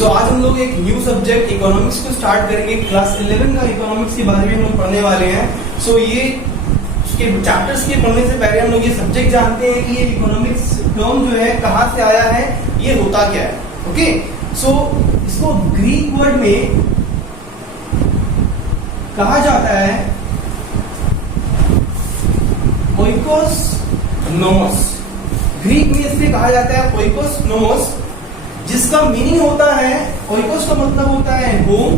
सो आज हम लोग एक न्यू सब्जेक्ट इकोनॉमिक्स को स्टार्ट करेंगे। क्लास 11 का इकोनॉमिक्स के बारे में हम लोग पढ़ने वाले हैं। सो ये उसके चैप्टर्स के पढ़ने से पहले हम लोग ये सब्जेक्ट जानते हैं कि ये इकोनॉमिक्स टर्म जो है कहाँ से आया है, ये होता क्या है। ओके, सो इसको ग्रीक वर्ड में कहा जाता है ओइकोस नोमोस। ग्रीक में इसे कहा जाता है ओइकोस नोमोस, जिसका मीनिंग होता है, ओइकोस का मतलब होता है होम,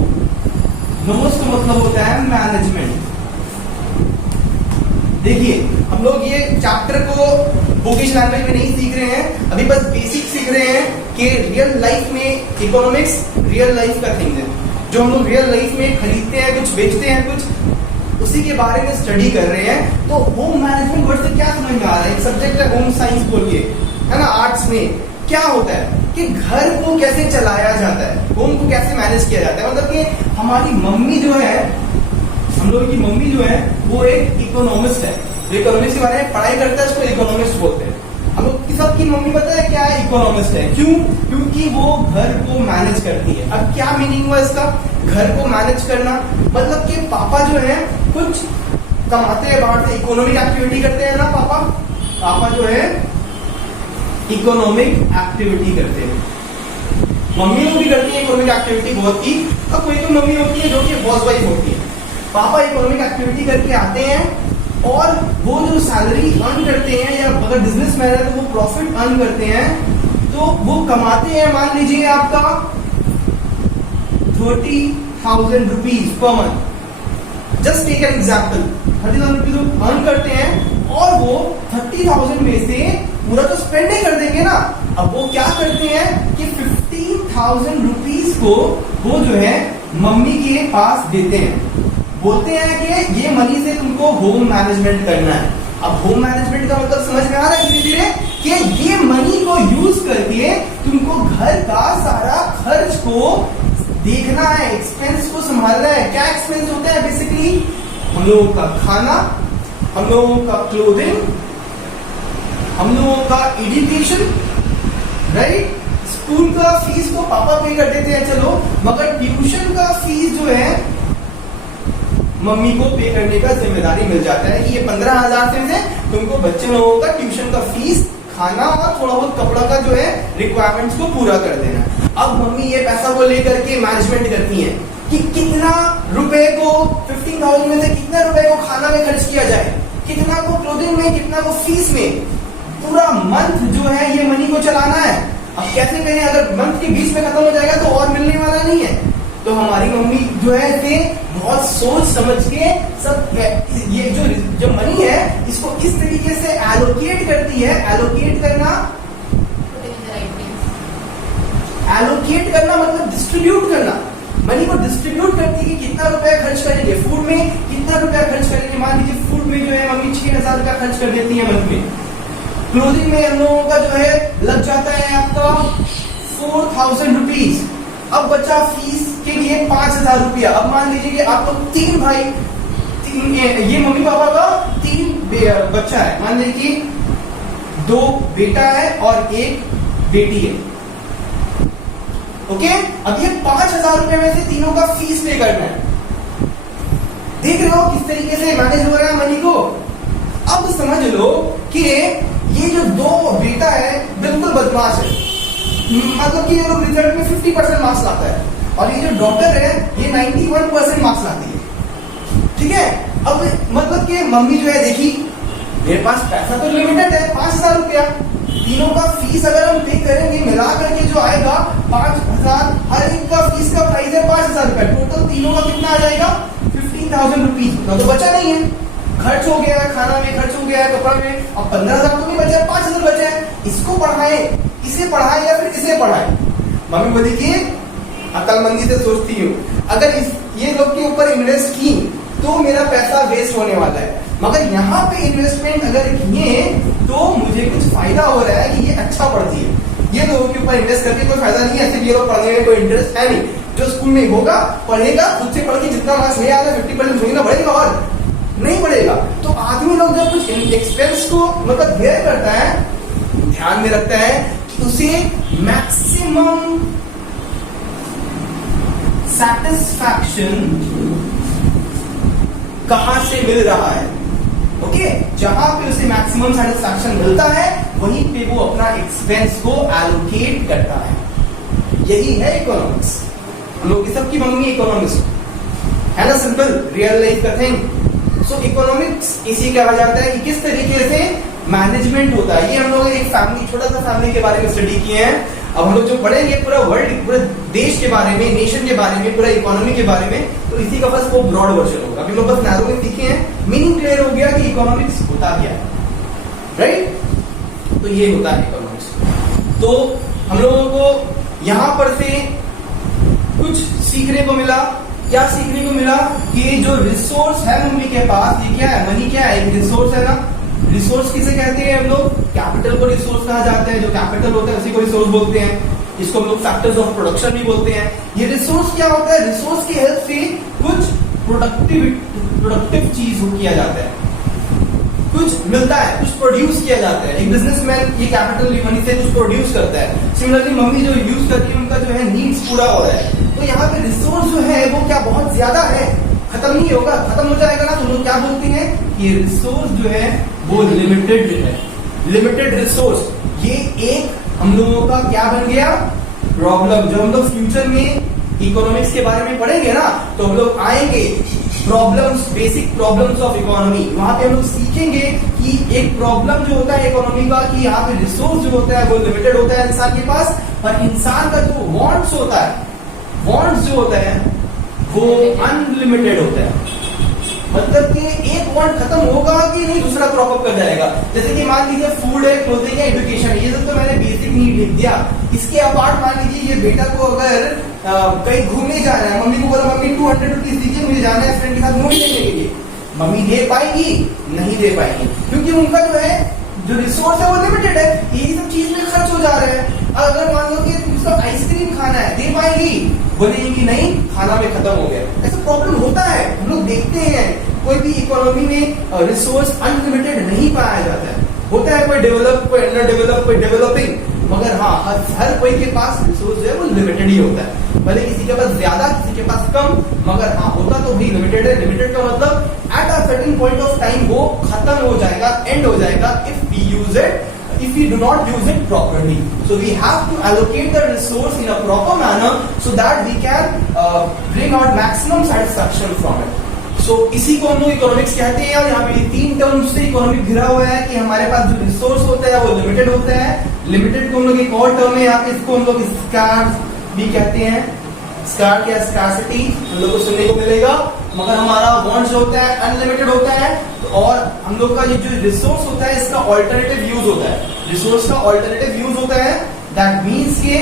नोमोस का मतलब होता है मैनेजमेंट। देखिए हम लोग ये चैप्टर को बुकिश लैंग्वेज में नहीं सीख रहे हैं, अभी बस बेसिक सीख रहे हैं कि रियल लाइफ में इकोनॉमिक्स रियल लाइफ का थिंग है, जो हम लोग रियल लाइफ में खरीदते हैं, कुछ बेचते हैं, कुछ उसी के बारे में स्टडी कर रहे हैं। तो होम मैनेजमेंट वर्ड से क्या समझ में आ रहा है? एक सब्जेक्ट है होम साइंस बोलिए, है ना, आर्ट्स में क्या होता है कि घर को कैसे चलाया जाता है, होम को कैसे मैनेज किया जाता है। मतलब कि हमारी मम्मी जो है, हम लोगों की मम्मी जो है वो एक इकोनॉमिस्ट है, जो इकोनॉमिक्स के बारे में पढ़ाई करता है, उसको इकोनॉमिस्ट बोलते हैं। हम लोग की सबकी मम्मी पता है क्या है? इकोनॉमिस्ट है। क्यों? क्योंकि वो घर को मैनेज करती है। अब क्या मीनिंग हुआ इसका, घर को मैनेज करना? मतलब कि पापा जो है कुछ कमाते हैं बाहर से, इकोनॉमिक एक्टिविटी करते हैं ना पापा। पापा जो है इकोनॉमिक एक्टिविटी करते हैं, मम्मी लोग भी करती है इकोनॉमिक एक्टिविटी बहुत की। अब कोई तो मम्मी होती है जो कि हाउस वाइफ होती है। पापा इकोनॉमिक एक्टिविटी करके आते हैं और वो जो सैलरी अर्न करते हैं, या अगर बिजनेसमैन है तो वो प्रॉफिट अर्न करते हैं, तो वो कमाते हैं, मान लीजिए आपका 30,000 रुपीज पर month. Just take an example, 30,000 rupees earn करते हैं और वो 30,000 में से पूरा तो स्पेंड नहीं कर देंगे ना। अब वो क्या करते हैं कि 15,000 रुपीज को वो जो है मम्मी के पास देते हैं, बोलते हैं कि ये मनी से तुमको होम मैनेजमेंट करना है। अब होम मैनेजमेंट का मतलब समझ में आ रहा है धीरे धीरे कि ये मनी को यूज करके तुमको घर का सारा खर्च को देखना है, एक्सपेंस को संभालना है। क्या एक्सपेंस होता है? बेसिकली हम लोगों का खाना, हम लोगों का क्लोथिंग, हम लोगों का एजुकेशन, राइट। स्कूल का फीस तो पापा पे कर देते हैं चलो, मगर ट्यूशन का फीस जो है मम्मी को पे करने का जिम्मेदारी मिल जाता है कि ये 15,000 से तुमको बच्चे लोगों का ट्यूशन का फीस, खाना और थोड़ा बहुत कपड़ा का जो है रिक्वायरमेंट्स को पूरा कर देना। अब मम्मी ये पैसा को लेकर के मैनेजमेंट करती है कि कितना रुपए को, 15,000 में से कितना रुपए को खाना में खर्च किया जाए, कितना को क्लोथिंग में, कितना को फीस में। पूरा मंथ जो है ये मनी को चलाना है। अब कैसे करें? अगर मंथ के बीच में खत्म हो जाएगा तो और मिलने वाला नहीं है। तो हमारी मम्मी जो है इसे बहुत सोच समझ के सब ये जो मनी है इसको इस तरीके से एलोकेट करती है। एलोकेट करना मतलब डिस्ट्रीब्यूट करना। मनी को डिस्ट्रीब्यूट करती है कि कितना रुपया खर्च करेंगे फूड में, कितना रुपया खर्च करेंगे। मान लीजिए फूड में जो है मम्मी 6,000 रुपया खर्च कर देती है मंथ में। क्लोथिंग में हम लोगों का जो है लग जाता है आपका 4,000 रुपीज। अब बचा फीस के लिए 5,000 रुपया। अब मान लीजिए कि आप लोग 3 भाई, ये मम्मी पापा का 3 बच्चा है, मान लीजिए कि 2 बेटा है और 1 बेटी है। ओके, अब ये 5,000 रुपए में से तीनों का फीस पे करना है। देख रहे हो किस तरीके से मैनेज हो रहा है मनी को। अब समझ लो कि ये जो 2 बेटा है बिल्कुल बदमाश है, मतलब कि ये लोग रिजल्ट में 50% मार्क्स लाता है, और ये जो डॉटर है ये 91% मार्क्स लाती है। ठीक है, अब मतलब कि मम्मी जो है, देखी मेरे पास पैसा तो लिमिटेड है, 5,000 रुपया, तीनों का फीस अगर हम पे करेंगे मिला करके जो आएगा 5,000, हर एक का फीस का प्राइस है 5,000 रुपया, टोटल तीनों का कितना आ जाएगा? 15,000 रुपीज। तो बचा नहीं है, खर्च हो गया है, खाना में खर्च हो गया है, कपड़ा में। अब 15,000 तो नहीं बचा है, 5,000 बचा है। इसको पढ़ाए, इसे पढ़ाए या फिर इसे पढ़ाए? मम्मी बोली कि अकलमंदी से सोचती हूँ, अगर ये लोग के ऊपर इन्वेस्ट की तो मेरा पैसा वेस्ट होने वाला है, मगर यहाँ पे इन्वेस्टमेंट अगर किए तो मुझे कुछ फायदा हो रहा है कि ये अच्छा पढ़ती है। ये लोगों के ऊपर इन्वेस्ट करके कोई फायदा नहीं है, सिर्फ ये लोग पढ़ने में कोई इंटरेस्ट है नहीं। जो स्कूल में होगा पढ़ेगा, खुद से पढ़ के जितना मार्क्स नहीं आता 50% होगा, बढ़ेगा और नहीं बढ़ेगा। तो आदमी लोग जब कुछ एक्सपेंस को मतलब बेयर करता है, ध्यान में रखता है कि उसे मैक्सिमम सेटिस्फैक्शन कहां से मिल रहा है। ओके, जहां पे उसे मैक्सिमम सेटिस्फैक्शन मिलता है वहीं पे वो अपना एक्सपेंस को एलोकेट करता है। यही है इकोनॉमिक्स। हम लोग की सबकी मम्मी इकोनॉमिक्स है ना, सिंपल रियल लाइफ का थिंग। सो इकोनॉमिक्स इसी कहा जाता है कि किस तरीके से मैनेजमेंट होता है। ये हम लोग एक फैमिली, छोटा सा फैमिली के बारे में स्टडी किए हैं। अब हम लोग जो पढ़ेंगे पूरा वर्ल्ड, पूरे देश के बारे में, नेशन के बारे में, पूरा इकोनॉमी के बारे में, तो इसी का बस वो ब्रॉड वर्जन होगा। अभी लोग बस नैरो में सीखे हैं, मीनिंग क्लियर हो गया कि इकोनॉमिक्स होता क्या है, राइट। तो ये होता है इकोनॉमिक्स। तो हम लोगों को यहां पर से कुछ सीखने को मिला। क्या सीखने को मिला कि जो रिसोर्स है मम्मी के पास, ये क्या है, मनी क्या है, एक रिसोर्स है ना। रिसोर्स किसे कहते हैं हम लोग, कैपिटल को रिसोर्स कहा जाता है। जो कैपिटल होता है उसी को रिसोर्स बोलते हैं। इसको हम लोग फैक्टर्स ऑफ प्रोडक्शन भी बोलते हैं। ये रिसोर्स क्या होता है, रिसोर्स की हेल्प से कुछ प्रोडक्टिव चीज किया जाता है, कुछ मिलता है, कुछ प्रोड्यूस किया जाता है। एक बिजनेसमैन ये कैपिटल मनी से कुछ प्रोड्यूस करता है। सिमिलरली मम्मी जो यूज करती है उनका जो है नीड्स पूरा हो रहा है। तो यहाँ पे रिसोर्स जो है वो क्या बहुत ज्यादा है, खत्म नहीं होगा, खत्म हो जाएगा ना। तो लोग क्या बोलते हैं कि रिसोर्स जो है वो लिमिटेड है, लिमिटेड रिसोर्स। ये एक हम लोगों का क्या बन गया, प्रॉब्लम। जो हम लोग फ्यूचर में इकोनॉमिक्स के बारे में पढ़ेंगे ना, तो हम लोग आएंगे problems, basic problems of economy. वहां पे हम लोग सीखेंगे कि एक प्रॉब्लम जो होता है इकोनॉमी का, कि यहाँ पे रिसोर्स जो होता है वो लिमिटेड होता है इंसान के पास, और इंसान का जो वांट्स होता है, वांट्स जो होता है वो अनलिमिटेड होता है। मतलब कि एक वांट खत्म होगा कि नहीं, दूसरा क्रॉप अप कर जाएगा। जैसे कि मान लीजिए फूड है, क्लोथिंग है, एजुकेशन है, ये सब तो मैंने बेसिक नीड लिख दिया। इसके अपार्ट मान लीजिए ये बेटा को अगर कहीं घूमने जाना है, मम्मी को बोला मम्मी 200 रुपीज दीजिए, मुझे जाना है फ्रेंड के साथ मूवी देखने के लिए, मम्मी दे पाएगी, नहीं दे पाएगी, क्योंकि उनका जो है जो रिसोर्स है वो लिमिटेड है। यही सब चीज में खर्च हो जा रहे हैं। अगर मान लो कि तुमको आइसक्रीम खाना है, दे पाएगी, बोलेगी नहीं, खाना में खत्म हो गया। ऐसा प्रॉब्लम होता है, हम लोग देखते हैं। कोई भी इकोनॉमी में रिसोर्स अनलिमिटेड नहीं पाया जाता है। होता है कोई डेवलप, कोई अंडर डेवलप, कोई डेवलपिंग, मगर हाँ हर कोई के पास रिसोर्स जो है वो लिमिटेड ही होता है। भले किसी के पास ज्यादा, किसी के पास कम, मगर हाँ होता तो भी लिमिटेड है। लिमिटेड का मतलब at a certain point of time वो खत्म हो जाएगा, एंड हो जाएगा, if we use it, if we do not use it properly. So we have to allocate the resource in a proper manner so that we can bring out maximum satisfaction from it. So इसी को हम लोग economics कहते हैं। और यहाँ पे तीन टर्म से इकोनॉमिक घिरा हुआ है कि हमारे पास जो रिसोर्स होता है वो लिमिटेड होता है। लिमिटेड को हम लोग एक और टर्म है यहाँ पे, इसको हम लोग स्कार्स भी कहते हैं। स्कार्स या स्कार्सिटी हम लोग को सुनने को मिलेगा, मगर हमारा वांट जो होता है अनलिमिटेड होता है। और हम लोग का ये जो रिसोर्स होता है इसका ऑल्टरनेटिव यूज होता है। रिसोर्स का ऑल्टरनेटिव यूज होता है, दैट मीन्स के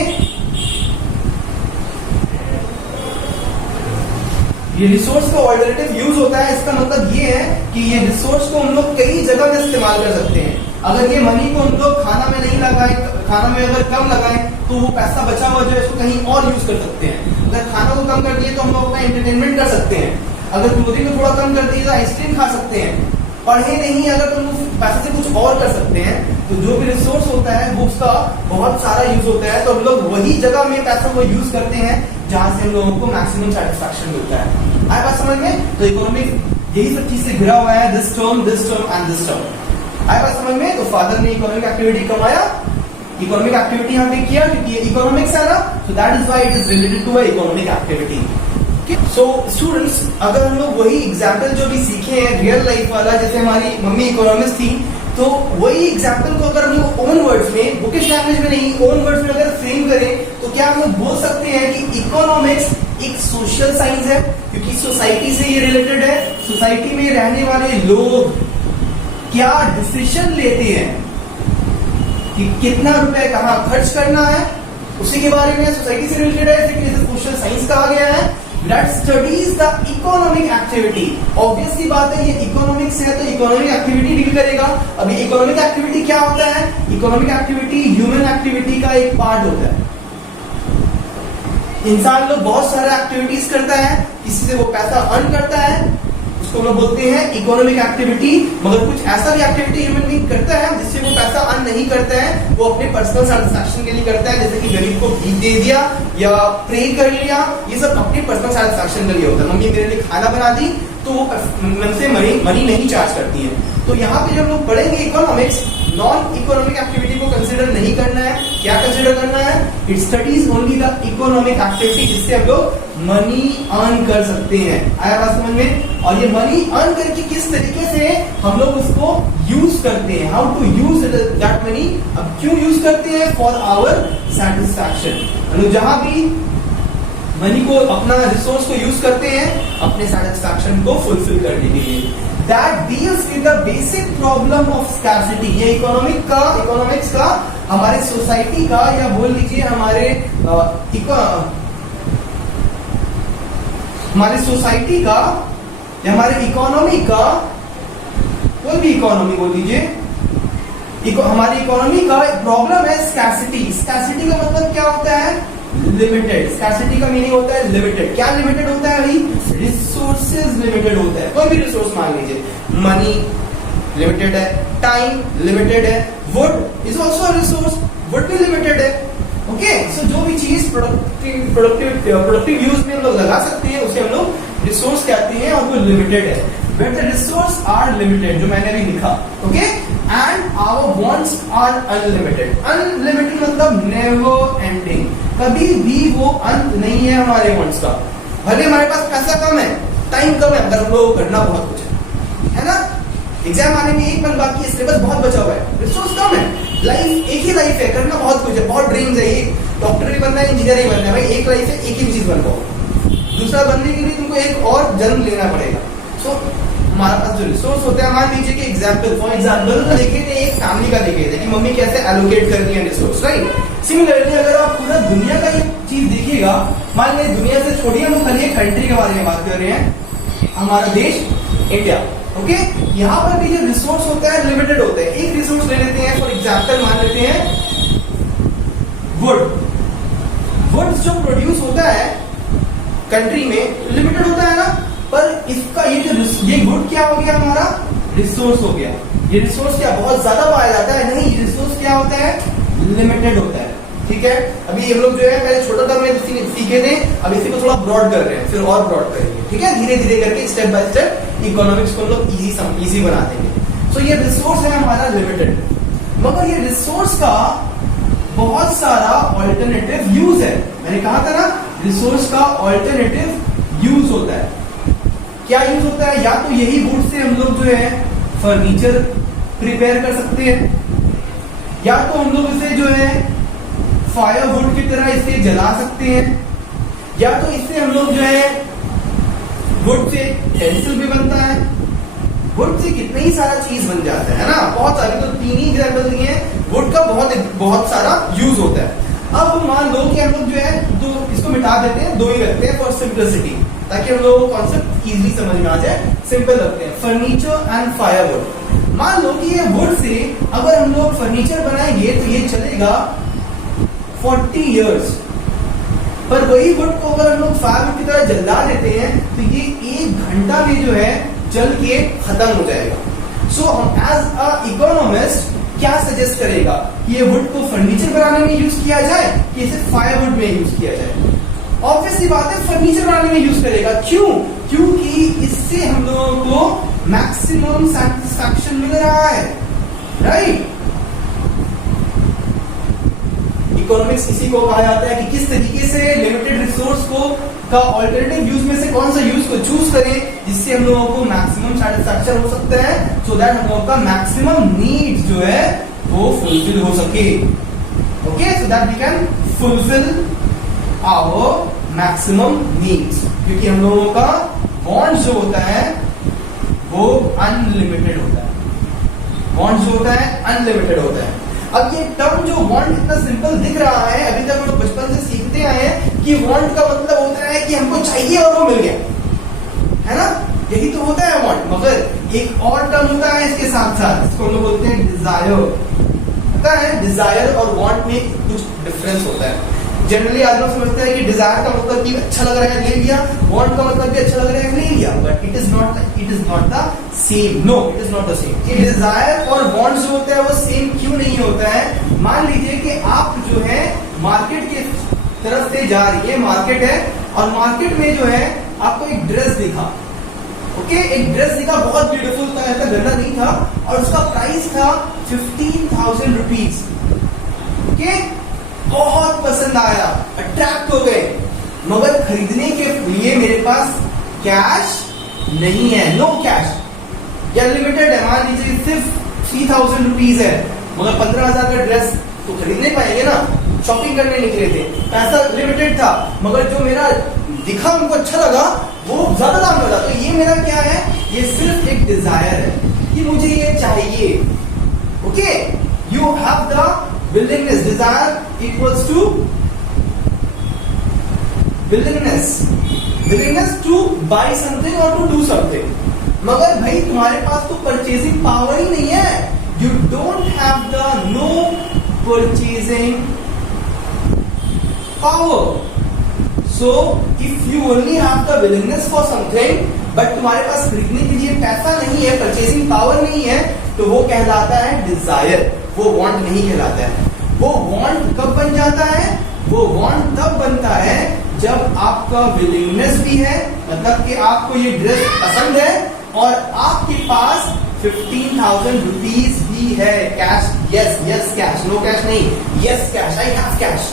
ये रिसोर्स का ऑल्टरनेटिव यूज होता है। इसका मतलब ये है कि ये रिसोर्स को हम लोग कई जगह में इस्तेमाल कर सकते हैं। अगर ये मनी को हम लोग खाना में नहीं लगाए, खाना में अगर कम लगाए, तो वो पैसा बचा हुआ जो है इसको कहीं और यूज कर सकते हैं। अगर खाना को कम कर दिए तो हम लोग अपना एंटरटेनमेंट कर सकते हैं। अगर क्लोथिंग को थोड़ा कम कर दिए तो आइसक्रीम खा सकते हैं। पढ़े नहीं अगर तो पैसे से कुछ और कर सकते हैं। तो जो भी रिसोर्स होता है वो उसका बहुत सारा यूज होता है। तो हम लोग वही जगह में पैसों को यूज करते हैं जहां से हम लोगों को मैक्सिमम सेटिस्फैक्शन मिलता है। आए बात समझ में? तो इकोनॉमिक यही सब चीज से घिरा हुआ है, this term and this term. आए बात समझ में? तो फादर ने इकोनॉमिक एक्टिविटी कमाया, इकोनॉमिक एक्टिविटी यहाँ पे किया क्योंकि ये इकोनॉमिक्स है ना, so that is why it is related to economic activity. So students, अगर हम लोग वही एग्जाम्पल जो भी सीखे हैं रियल लाइफ वाला, जैसे हमारी मम्मी इकोनॉमिस्ट थी, तो वही एग्जाम्पल को अगर हम लोग ओन वर्ड्स में, बुकिश लैंग्वेज में नहीं, ओन वर्ड्स में अगर फ्रेम करें, तो क्या हम लोग बोल सकते हैं कि इकोनॉमिक्स एक सोशल साइंस है, क्योंकि सोसाइटी से ये रिलेटेड है। सोसाइटी में रहने वाले लोग क्या डिसीजन लेते हैं कि कितना रुपए कहाँ खर्च करना है, उसी के बारे में सोसाइटी से रिलेटेड है, इसलिए सोशल साइंस कहा गया है। That studies the economic activity. Obviously बात है, ये इकोनॉमिक्स है तो इकोनॉमिक एक्टिविटी डील करेगा। अभी इकोनॉमिक एक्टिविटी क्या होता है? इकोनॉमिक एक्टिविटी ह्यूमन एक्टिविटी का एक पार्ट होता है। इंसान लोग बहुत सारे एक्टिविटीज करता है, किसी से वो पैसा अर्न करता है, जिसको हम लोग बोलते हैं इकोनॉमिक एक्टिविटी। मगर कुछ ऐसा भी एक्टिविटी ह्यूमन बीइंग करता है जिससे वो पैसा अर्न नहीं करता है, वो अपने पर्सनल सेटिस्फैक्शन के लिए करता है, जैसे कि गरीब को भीख दे दिया या प्रे कर लिया, ये सब अपने पर्सनल सेटिस्फैक्शन के लिए होता है। मम्मी मेरे लिए खाना बना दी तो वो मन से मनी नहीं चार्ज करती है। तो यहाँ पे जब लोग पढ़ेंगे इकोनॉमिक्स, नॉन इकोनॉमिक एक्टिविटी को कंसीडर नहीं करना है। क्या कंसीडर करना है? It studies only the economic activity जिससे हम लोग मनी अर्न कर सकते हैं। आया बात समझ में? और ये मनी अर्न करके किस तरीके से हम लोग उसको यूज करते हैं, how to use that money. अब क्यों यूज करते हैं? For our satisfaction. जहां भी मनी को, अपना रिसोर्स को यूज करते हैं अपने सेटिस्फैक्शन को फुलफिल करने के लिए। That deals with the basic problem of scarcity। ये इकोनॉमिक्स का हमारे सोसाइटी का, या बोल लीजिए हमारे सोसाइटी का या हमारे इकोनॉमी का, कोई भी इकोनॉमी बोल लीजिए, हमारी इकोनॉमी का प्रॉब्लम है स्कैर्सिटी। स्कैर्सिटी का मतलब क्या होता है? लिमिटेड। स्कैर्सिटी का मीनिंग होता है लिमिटेड। क्या लिमिटेड होता है भाई? रिसोर्सेज लिमिटेड होता है। कोई भी रिसोर्स मान लीजिए, मनी लिमिटेड है, टाइम लिमिटेड है, would is also resource, would भी लिमिटेड है। ओके, सो जो भी चीज प्रोडक्टिव यूज में हम लोग लगा सकते हैं उसे हम लोग रिसोर्स कहते हैं, और वो लिमिटेड है। But the resource are limited, जो मैंने अभी लिखा, okay? And our wants are unlimited. Unlimited मतलब never ending, कभी भी वो अंत नहीं है हमारे wants का। भले हमारे पास पैसा कम है, टाइम कम है, मगर हम लोग करना बहुत कुछ है ना? एग्जाम आने में एक मंथ बाकी है, सिलेबस बहुत बचा हुआ है, रिसोर्स कम है, लाइफ एक ही लाइफ है, करना बहुत कुछ है, बहुत ड्रीम्स है। एक डॉक्टर भी बनना है, इंजीनियर भी बनना है, भाई एक लाइफ है, एक ही चीज बन पाओ। दूसरा बनने के लिए तुमको एक और जन्म लेना पड़ेगा। सो हमारे पास जो रिसोर्स होते हैं, मान लीजिए कि फॉर एग्जाम्पल देखे थे, एक फैमिली का देखे थे कि मम्मी कैसे एलोकेट करती है रिसोर्स, राइट? सिमिलरली अगर आप पूरा दुनिया का ये चीज देखिएगा, मान लीजिए दुनिया से छोड़िए, हम खाली एक कंट्री के बारे में बात कर रहे हैं, हमारा देश इंडिया, ओके? यहाँ पर भी जो रिसोर्स होता है लिमिटेड होता है। एक रिसोर्स ले लेते हैं, फॉर एग्जाम्पल मान लेते हैं वुड। वुड जो प्रोड्यूस होता है कंट्री में लिमिटेड होता है ना, पर इसका ये वुड क्या हो गया? हमारा रिसोर्स हो गया। ये रिसोर्स क्या बहुत ज्यादा पाया जाता है? नहीं, रिसोर्स क्या होता है? लिमिटेड होता है। ठीक है, अभी हम लोग जो है पहले छोटा टर्म में सीखे थे, अब इसी को थोड़ा ब्रॉड कर रहे हैं, फिर और ब्रॉड करेंगे। ठीक है, धीरे धीरे करके स्टेप बाय स्टेप इकोनॉमिक्स को हम लोग इजी बना देंगे। सो ये रिसोर्स है हमारा लिमिटेड, मगर ये रिसोर्स का बहुत सारा ऑल्टरनेटिव यूज है। मैंने कहा था ना, रिसोर्स का ऑल्टरनेटिव यूज होता है। क्या यूज होता है? या तो यही वुड से हम लोग जो है फर्नीचर प्रिपेयर कर सकते हैं, या तो हम लोग इसे जो है फायरवुड की तरह इसे जला सकते हैं, या तो इससे हम लोग जो है वुड से पेंसिल भी बनता है। वुड से कितने ही सारा चीज बन जाता है ना, बहुत सारे। तो 3 ही एग्जाम्पल दिए हैं, वुड का बहुत सारा यूज होता है। अब मान लो कि हम लोग जो है तो इसको मिटा देते हैं, 2 ही रखते हैं फॉर सिंपलिसिटी, ताकि हम लोगों को कॉन्सेप्ट इजीली समझ में आ जाए। सिंपल रखते हैं, फर्नीचर एंड फायरवुड। मान लो कि ये वुड से अगर हम लोग फर्नीचर बनाएंगे तो ये चलेगा 40 इयर्स, पर वही वुड को अगर हम लोग फायरवुड की तरह जला देते हैं तो ये 1 घंटा में जो है जल के खत्म हो जाएगा। सो हम एज अ इकोनॉमिस्ट क्या सजेस्ट करेगा कि ये वुड को फर्नीचर बनाने में यूज किया जाए कि इसे फायरवुड में यूज किया जाए? ऑब्वियसली बात है, फर्नीचर बनाने में यूज करेगा। क्यों? क्योंकि इससे हम लोगों को मैक्सिमम सेटिस्फैक्शन मिल रहा है, राइट? इकोनॉमिक्स इसी को कहा जाता है कि किस तरीके से लिमिटेड रिसोर्स को का ऑल्टरनेटिव यूज में से कौन सा यूज को चूज करें जिससे हम लोगों को मैक्सिमम सेटिस्फैक्शन हो सकता है, सो दैट हम लोगों का मैक्सिमम नीड जो है वो फुलफिल हो सके। Okay, so that we can fulfil our maximum needs, क्योंकि हम लोगों का वांट जो होता है वो अनलिमिटेड होता है। वांट जो होता है अनलिमिटेड होता है। अब ये टर्म जो वांट इतना सिंपल दिख रहा है, अभी तक हम लोग बचपन से सीखते आए हैं कि वांट का मतलब होता है कि हमको चाहिए और वो मिल गया, है ना? यही तो होता है वांट। मगर एक और टर्म होता है इसके साथ साथ, इसको हम लोग बोलते हैं डिजायर। पता है, डिजायर और वांट में कुछ डिफरेंस होता है। जनरली आज लोग समझते हैं कि डिजायर का मतलब कि अच्छा लग रहा है ले लिया, वांट का मतलब भी अच्छा लग रहा है ले लिया, but it is not the same. No, it is not the same. ये डिजायर और वांट जो होता है वो सेम क्यों नहीं होता है? मान लीजिए कि आप जो है मार्केट की तरफ से जा रही है, मार्केट है और मार्केट में जो है आपको एक ड्रेस दिखा. ओके, एक ड्रेस दिखा, बहुत ब्यूटीफुल था, ऐसा गंदा नहीं था और उसका प्राइस था 15,000 रुपीज. ओके, बहुत पसंद आया, अट्रैक्ट हो गए, मगर खरीदने के लिए मेरे पास कैश नहीं है. नो कैश या लिमिटेड है. मान लीजिए सिर्फ 3,000 रुपीज है, मगर 15,000 का ड्रेस तो खरीद नहीं पाएंगे ना. शॉपिंग करने निकले थे, पैसा लिमिटेड था, मगर जो मेरा दिखा उनको अच्छा लगा वो ज्यादा दाम लगा. तो ये मेरा क्या है? ये सिर्फ एक डिजायर है कि मुझे ये चाहिए. Okay, you have the willingness. Desire equals to willingness to buy something or to do something. मगर भाई तुम्हारे पास तो परचेजिंग पावर ही नहीं है. You don't have the no purchasing power. So if you only have the willingness for something, but तुम्हारे पास खरीदने के लिए पैसा नहीं है, परचेजिंग पावर नहीं है, तो वो कहलाता है डिजायर. वो वांट नहीं कहलाता है. वो वांट कब बन जाता है? वो वांट तब बनता है जब आपका विलिंगनेस भी है, मतलब कि आपको ये ड्रेस पसंद है और आपके पास 15,000 रुपीज भी है. Cash, yes cash, no cash नहीं, yes cash, I have cash.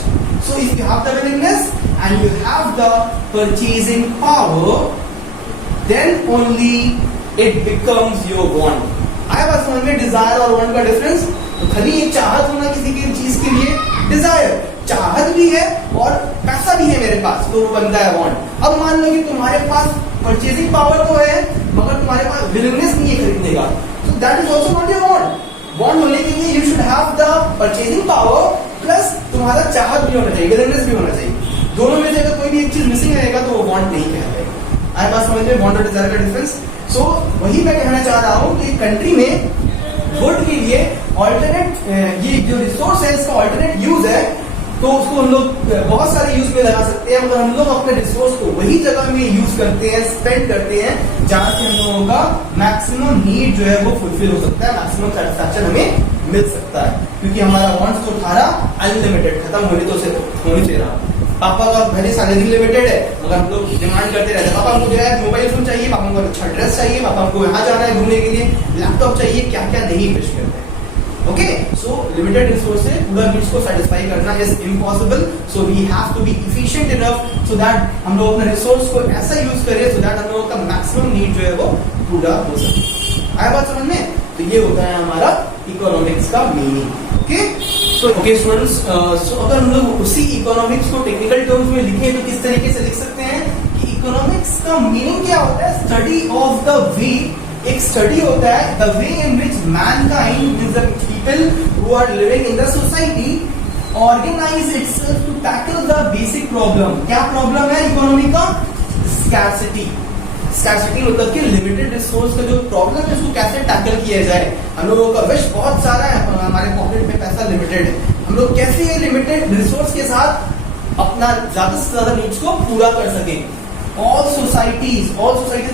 So if you have the willingness and you have the purchasing power, then only it becomes your want. आया बात समझ में डिजायर और वांट का difference? तो खाली एक चाहत होना किसी की चीज के लिए डिजायर, चाहत भी है और पैसा भी है मेरे पास, तो वो बनता है वांट. अब मान लो कि तुम्हारे पास परचेजिंग पावर तो है, मगर तुम्हारे पास विलिंगनेस नहीं है खरीदने का, तो that is also not your want. Want होने के लिए you should have the purchasing power plus तुम्हारा चाहत भी होना चाहिए, विलिंगनेस भी होना चाहिए. दोनों में से अगर कोई भी एक चीज मिसिंग रहेगा तो वो वांट नहीं कहलाएगा. आए बात समझ में वांट और डिजायर का डिफरेंस? सो वही मैं कहना चाह रहा हूं कि कंट्री में गुड के लिए ऑल्टरनेट, ये जो रिसोर्स है इसका ऑल्टरनेट यूज है, तो उसको हम लोग बहुत सारे यूज में लगा सकते हैं, मगर हम लोग अपने रिसोर्स को वही जगह में यूज करते हैं, स्पेंड करते हैं जहां से हम लोगों का मैक्सिमम नीड जो है वो फुलफिल हो सकता है, मैक्सिमम सेटिस्फैक्शन हमें मिल सकता है. क्योंकि हमारा वांट्स तो था अनलिमिटेड, खत्म होने तो से होने से रहा. पापा का पहले सैलरी लिमिटेड है, मगर हम लोग डिमांड करते रहते हैं, पापा हमको जो है मोबाइल फोन चाहिए, पापा हमको अच्छा ड्रेस चाहिए, पापा हमको यहाँ जाना है घूमने के लिए, लैपटॉप चाहिए, क्या क्या नहीं विश करते हैं. ओके, सो लिमिटेड रिसोर्स से पूरा नीड्स को सेटिस्फाई करना is impossible. So we have to be efficient enough so that हम लोग अपने रिसोर्स को ऐसा यूज करें सो दैट हम लोगों का मैक्सिमम नीड जो है वो पूरा हो सके. आया बात समझ में? तो ये होता है हमारा इकोनॉमिक्स का meaning. Okay, so okay students, so अगर हम लोग उसी इकोनॉमिक्स को टेक्निकल टर्म्स में लिखें तो किस तरीके से लिख सकते हैं कि इकोनॉमिक्स का मीनिंग क्या होता है? Study of the way. एक स्टडी होता है the way in which mankind means the people who are living in the society organise itself to tackle the basic problem. क्या प्रॉब्लम है इकोनॉमी का? स्कैर्सिटी. स्कैर्सिटी मतलब कि लिमिटेड रिसोर्स का जो प्रॉब्लम है उसको कैसे टैकल किया जाए. हम लोगों का विश बहुत सारा है, हमारे पॉकेट में पैसा लिमिटेड है, हम लोग कैसे लिमिटेड रिसोर्स के साथ अपना ज्यादा से ज्यादा नीड्स को पूरा कर सकें. ऑल सोसाइटीज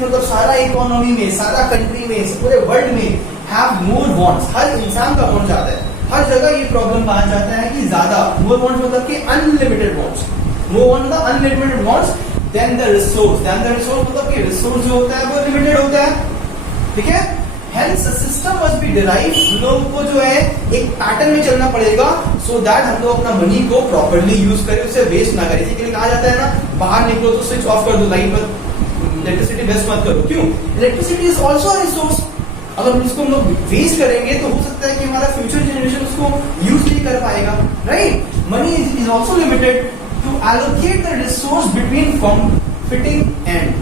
मतलब सारा इकोनॉमी में, सारा कंट्री में, पूरे वर्ल्ड में हैव मोर वांट्स. हर इंसान का वांट ज्यादा है, हर जगह ये प्रॉब्लम पाया जाता है कि ज्यादा मोर वांट्स मतलब कि unlimited wants, more want the unlimited wants than the resource मतलब कि रिसोर्स जो होता है वो लिमिटेड होता है. ठीक है, hence system must be derived. लोगों को जो है एक पैटर्न में चलना पड़ेगा सो दैट हम लोग अपना मनी को प्रॉपर्ली यूज करें, उसे वेस्ट ना करें. इसी के लिए कहा जाता है ना, बाहर निकलो तो स्विच ऑफ कर दो, लाइट पर इलेक्ट्रिसिटी वेस्ट मत करो. क्यों? Electricity is also a resource. अगर इसको हम लोग वेस्ट करेंगे तो हो सकता है कि हमारा फ्यूचर जनरेशन उसको यूज नहीं कर पाएगा. Right, money is also limited to allocate the resource between competing end.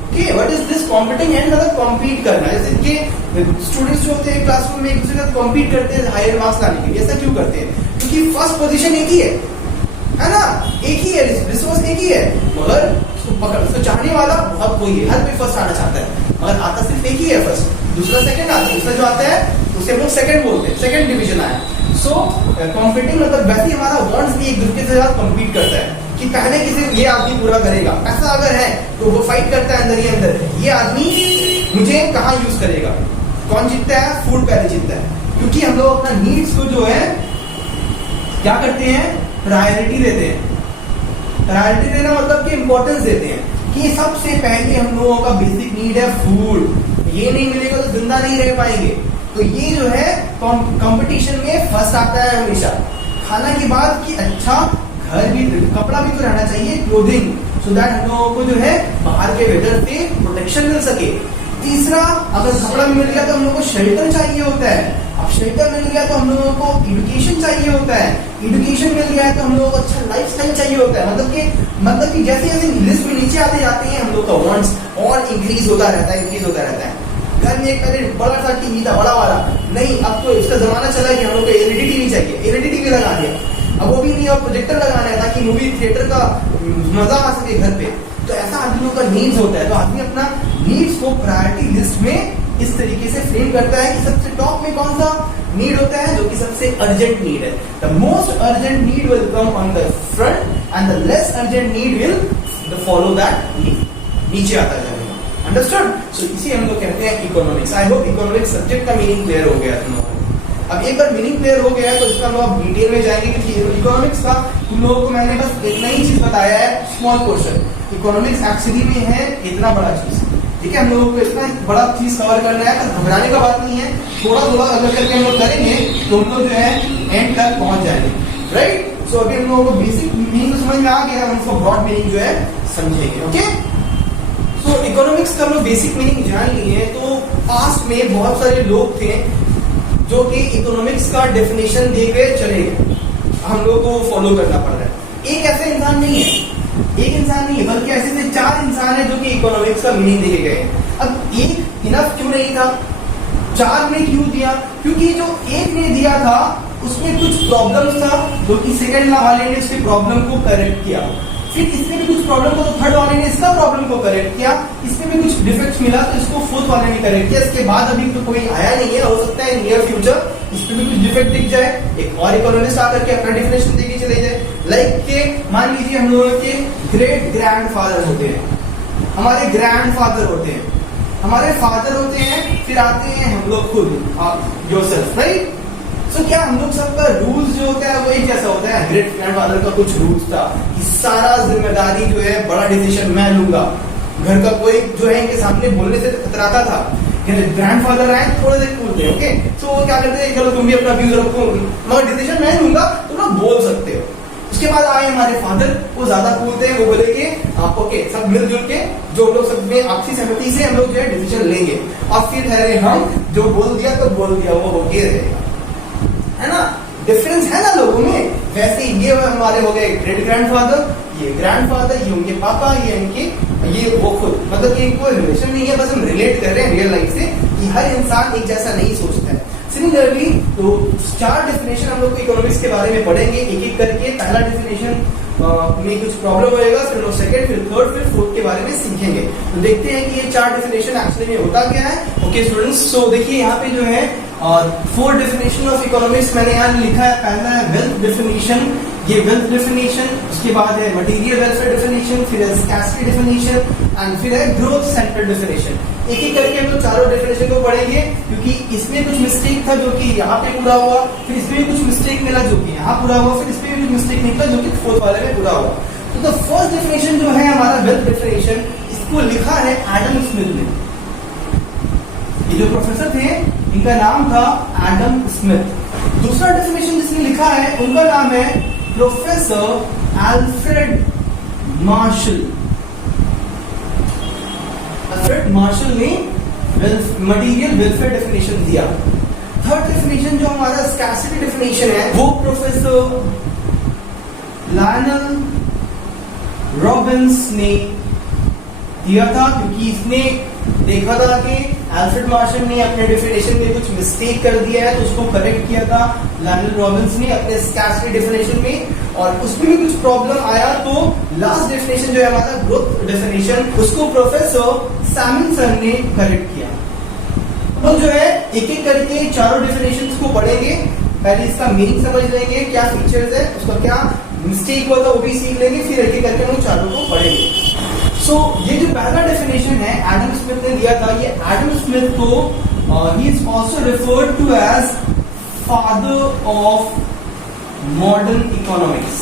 Okay, what is this competing end? मतलब compete करना. जैसे कि स्टूडेंट्स जो होते हैं क्लासरूम में एक दूसरे के साथ compete करते हैं हायर मार्क्स लाने के लिए. ऐसा क्यों करते हैं? क्योंकि फर्स्ट पोजीशन एक ही है ना, एक ही है, रिसोर्स एक ही है, मगर उसको चाहने वाला बहुत कोई है, हर कोई फर्स्ट आना चाहता है, मगर आता सिर्फ एक ही है फर्स्ट. दूसरा सेकंड आता है, दूसरा जो आता है उसे हम लोग सेकंड बोलते हैं, सेकंड डिवीजन आया. सो कॉम्पिटिंग मतलब वैसे ही हमारा वांट्स भी एक दूसरे के साथ कम्पीट करता है कि पहले किसी ये आदमी पूरा करेगा, ऐसा अगर है तो वो फाइट करता है अंदर ही अंदर, ये आदमी मुझे कहाँ यूज करेगा। कौन जीतता है? फूड पहले जीतता है, क्योंकि हम लोग अपना नीड्स को जो है क्या करते हैं, प्रायोरिटी देते हैं। प्रायोरिटी देना मतलब कि इंपॉर्टेंस देते हैं कि सबसे पहले हम लोगों का बेसिक नीड है फूड, ये नहीं मिलेगा तो जिंदा नहीं रह पाएंगे। तो ये जो है कंपटीशन में फर्स्ट आता है हमेशा। खाना के बाद कि अच्छा घर भी, कपड़ा भी तो रहना चाहिए, क्लोथिंग, सो दैट हम लोगों को जो है बाहर के वेदर से प्रोटेक्शन मिल सके। तीसरा, अगर कपड़ा भी मिल गया तो हम लोगों को शेल्टर चाहिए होता है। अब शेल्टर मिल गया तो हम लोगों को एजुकेशन चाहिए होता है। एजुकेशन मिल गया तो हम लोगों को अच्छा लाइफस्टाइल चाहिए होता है। मतलब कि जैसे जैसे लिस्ट में नीचे आते जाते हैं हम लोग का वांट्स और इंक्रीज होता रहता है। घर में एक पहले बड़ा सा टीवी था, बड़ा वाला, नहीं अब तो इसका जमाना चला कि हम लोग को एलईडी टीवी चाहिए, एलईडी टीवी लगा दिया। अब वो भी नहीं, अब प्रोजेक्टर लगाना है ताकि मूवी थिएटर का मजा आ सके घर पे। तो ऐसा आदमियों का नीड्स होता है। तो आदमी अपना नीड्स को प्रायोरिटी लिस्ट में इस तरीके से फ्रेम करता है कि सबसे टॉप में कौन सा नीड होता है, जो कि सबसे अर्जेंट नीड है। The most urgent need will come on the front end the less urgent need will follow that need, नीचे आता जाएगा। अंडरस्टूड? सो इसी हम लोग कहते हैं economics. I hope economics subject का मीनिंग क्लियर हो गया तुम लोगों को। अब एक बार मीनिंग क्लियर हो गया है तो इसका हम लोग डिटेल में जाएंगे, क्योंकि इकोनॉमिक्स का तुम लोगों को मैंने बस एक नई चीज बताया है, स्मॉल पोर्शन। इकोनॉमिक्स एक्चुअली में है इतना बड़ा चीज, ठीक है। हम लोगों को इतना बड़ा चीज कवर करना है, तो घबराने का बात नहीं है। थोड़ा थोड़ा अगर करके हम लोग करेंगे तो हम लोग जो है एंड तक पहुंच जाएंगे, राइट। सो अभी हम लोगों को बेसिक मीनिंग समझ में आ गया, हम उसको ब्रॉड मीनिंग जो है समझेंगे, ओके। सो इकोनॉमिक्स का हम लोग बेसिक मीनिंग जान लिए। तो पास्ट में बहुत सारे लोग थे जो कि इकोनॉमिक्स का डेफिनेशन दे के चले गए, हम लोग को फॉलो करना पड़ रहा है। एक ऐसा इंसान नहीं है, बल्कि ऐसे से 4 इंसान है जो कि इकोनॉमिक्स का मीनिंग देके गए। अब एक इनफ क्यों नहीं था, 4 ने क्यों दिया? क्योंकि जो एक ने दिया था उसमें कुछ प्रॉब्लम्स था, जो कि सेकंड वाले ने उसके प्रॉब्लम को करेक्ट किया। फिर इसमें भी कुछ प्रॉब्लम को तो थर्ड वाले ने इसका प्रॉब्लम को करेक्ट किया। इसमें भी कुछ डिफेक्ट्स मिला तो इसको फोर्थ वाले ने करेक्ट किया। इसके बाद अभी तो कोई आया नहीं है, हो सकता है नियर फ्यूचर इसमें भी कुछ डिफेक्ट दिख जाए, एक और इकोनॉमिस्ट आकर के अपना डेफिनेशन देके चले जाए। लाइक के मान लीजिए हम लोगों के ग्रेट ग्रैंडफादर होते हैं, हमारे ग्रैंडफादर होते हैं, हमारे फादर होते हैं, फिर आते हैं हम लोग खुद, आप योरसेल्फ, राइट। सो क्या हम लोग सबका रूल्स जो होता है वो एक जैसा होता है? ग्रेट ग्रैंडफादर का कुछ रूल्स था कि सारा जिम्मेदारी जो है, बड़ा डिसीजन मैं लूंगा। घर का कोई जो है इनके सामने बोलने से कतराता था। ग्रैंडफादर आए थोड़े से कूल थे, ओके। तो वो क्या करते हैं, चलो तुम भी अपना व्यूज रखो, मगर डिसीजन मैं लूंगा, तुम लोग बोल सकते हो। उसके बाद आए हमारे फादर, वो ज्यादा कूल थे, वो बोले कि आप ओके सब मिलजुल के जो लोग सब में आपसी सहमति से हम लोग जो है डिसीजन लेंगे, और फिर ठहरे हम जो बोल दिया तो बोल दिया, वो होके रहेगा, है ना। डिफरेंस है ना लोगों में। वैसे ये हमारे हो गए ग्रेट ग्रैंडफादर, ये ग्रैंडफादर, ये उनके पापा, ये इनके, ये वो खुद, मतलब कि कोई रिलेशन नहीं है, बस हम रिलेट कर रहे हैं रियल लाइफ से कि हर इंसान एक जैसा नहीं सोचता है। सिमिलरली तो 4 डेफिनेशन हम लोग को इकोनॉमिक्स के बारे में पढ़ेंगे एक एक करके। पहला डेफिनेशन में कुछ प्रॉब्लम होएगा, फिर लोग सेकंड, फिर थर्ड, फिर फोर्थ के बारे में सीखेंगे। तो देखते हैं कि ये 4 डेफिनेशन एक्चुअली में होता क्या है। ओके स्टूडेंट्स, सो देखिए यहाँ पे जो है 4 डेफिनेशन ऑफ इकोनॉमिक्स मैंने यहाँ लिखा है। पहला है वेल्थ डेफिनेशन, ये वेल्थ डेफिनेशन, उसके बाद है मटेरियल वेलफेयर डेफिनेशन, फिर है स्कैर्सिटी डेफिनेशन एंड फिर है ग्रोथ सेंटर्ड डेफिनेशन। एक एक करके हम लोग चारों डेफिनेशन को पढ़ेंगे, क्योंकि इसमें कुछ मिस्टेक था जो कि यहाँ पे पूरा हुआ, फिर इसमें भी कुछ मिस्टेक मिला जो कि यहाँ पूरा हुआ, फिर इसमें भी कुछ मिस्टेक निकला जो कि फोर्थ वाले में पूरा हुआ। तो फर्स्ट डेफिनेशन जो है हमारा वेल्थ डेफिनेशन, इसको लिखा है एडम स्मिथ ने। ये जो प्रोफेसर थे इनका नाम था एडम स्मिथ। दूसरा डेफिनेशन जिसने लिखा है उनका नाम है professor Alfred Marshall. Alfred Marshall ने मटेरियल वेलफेयर डेफिनेशन दिया। थर्ड डेफिनेशन जो हमारा स्कैर्सिटी डेफिनेशन है वो प्रोफेसर लायनल रॉबिन्स ने दिया था, क्योंकि इसने देखा था कि अल्फ्रेड मार्शल ने अपने डेफिनेशन में कुछ मिस्टेक कर दिया है, तो उसको करेक्ट किया था लायनल रॉबिन्स ने अपने स्कैर्सिटी डेफिनेशन में, और उसमें भी कुछ प्रॉब्लम आया। तो लास्ट डेफिनेशन जो है हमारा ग्रोथ डेफिनेशन, उसको प्रोफेसर सैमुअलसन ने करेक्ट किया। तो जो है एक एक करके चारों डेफिनेशंस को पढ़ेंगे। पहले इसका मीनिंग समझ लेंगे, क्या फीचर्स है, उसका क्या मिस्टेक हुआ था वो भी सीख लेंगे, फिर एक एक करके हम चारों को पढ़ेंगे। सो ये जो पहला डेफिनेशन है एडम स्मिथ ने दिया था, ये एडम स्मिथ को ही is also referred to as father of modern economics.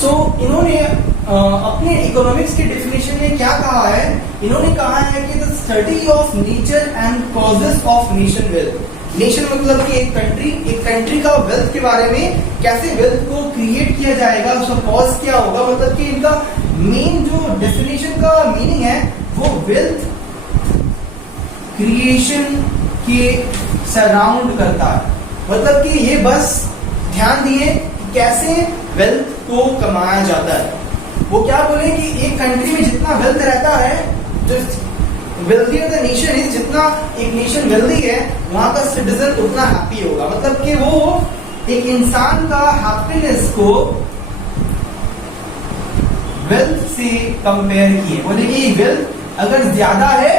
So इन्होंने अपने इकोनॉमिक्स के डेफिनेशन में क्या कहा है, इन्होंने कहा है कि the study of nature and causes of nation wealth. Nation मतलब कि एक कंट्री का वेल्थ के बारे में, कैसे वेल्थ को क्रिएट किया जाएगा, उसका कॉज क्या होगा, मतलब कि इनका मेन जो डेफिनेशन का मीनिंग है वो वेल्थ क्रिएशन के सराउंड करता है। मतलब कि ये बस ध्यान दिए कि कैसे वेल्थ को कमाया जाता है। वो क्या बोले कि एक कंट्री में जितना वेल्थ रहता है, जो वेल्दियर द नेशन इज, जितना एक नेशन वेल्दी है वहां का सिटीजन उतना हैप्पी होगा। मतलब कि वो एक इंसान का हैप्पीनेस को वेल्थ से कंपेयर किए, बोले कि वेल्थ अगर ज्यादा है